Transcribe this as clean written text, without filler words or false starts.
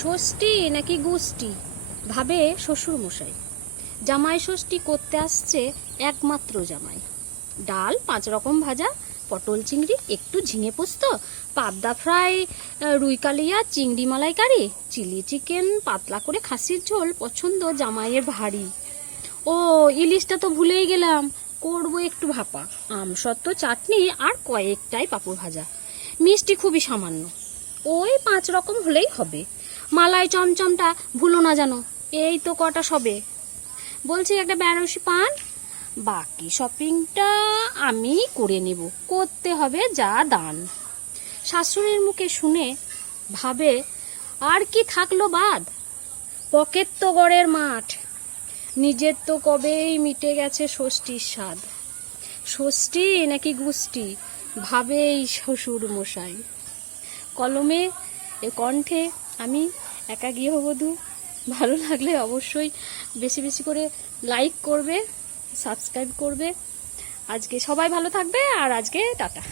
ষষ্ঠী নাকি গুষ্টি ভাবে শ্বশুর মশাই। জামাই ষষ্ঠী করতে আসছে একমাত্র জামাই। ডাল 5 রকম ভাজা, পটল চিংড়ি, একটু ঝিঙে পোস্ত, পাবদা ফ্রাই, রুই কালিয়া, চিংড়ি মালাইকারি, চিলি চিকেন, পাতলা করে খাসির ঝোল পছন্দ জামাইয়ের ভারী। ও ইলিশটা তো ভুলেই গেলাম, করবো একটু ভাপা, আমসত্ত্ব চাটনি আর কয়েকটাই পাঁপড় ভাজা। মিষ্টি খুবই সামান্য, ওই 5 রকম হলেই হবে। মালাই চমচমটা ভুলো না জানো, এই তো কটা সবে। বলছি একটা বেনারসি পান, বাকি শপিংটা আমি করে নেব, করতে হবে যা দান। শাশুড়ির মুখে শুনে ভাবে আর কি থাকলো বাদ, পকেট তো গড়ের মাঠ, নিজের তো কবেই মিটে গেছে ষষ্ঠীর স্বাদ। ষষ্ঠী নাকি গুষ্টি ভাবে এই শ্বশুর মশাই। কলমে এ কণ্ঠে আমি একা গৃহবধূ। ভালো লাগলে অবশ্যই বেশি বেশি করে লাইক করবে, সাবস্ক্রাইব করবে। আজকে সবাই ভালো থাকবে, আর আজকে টাটা।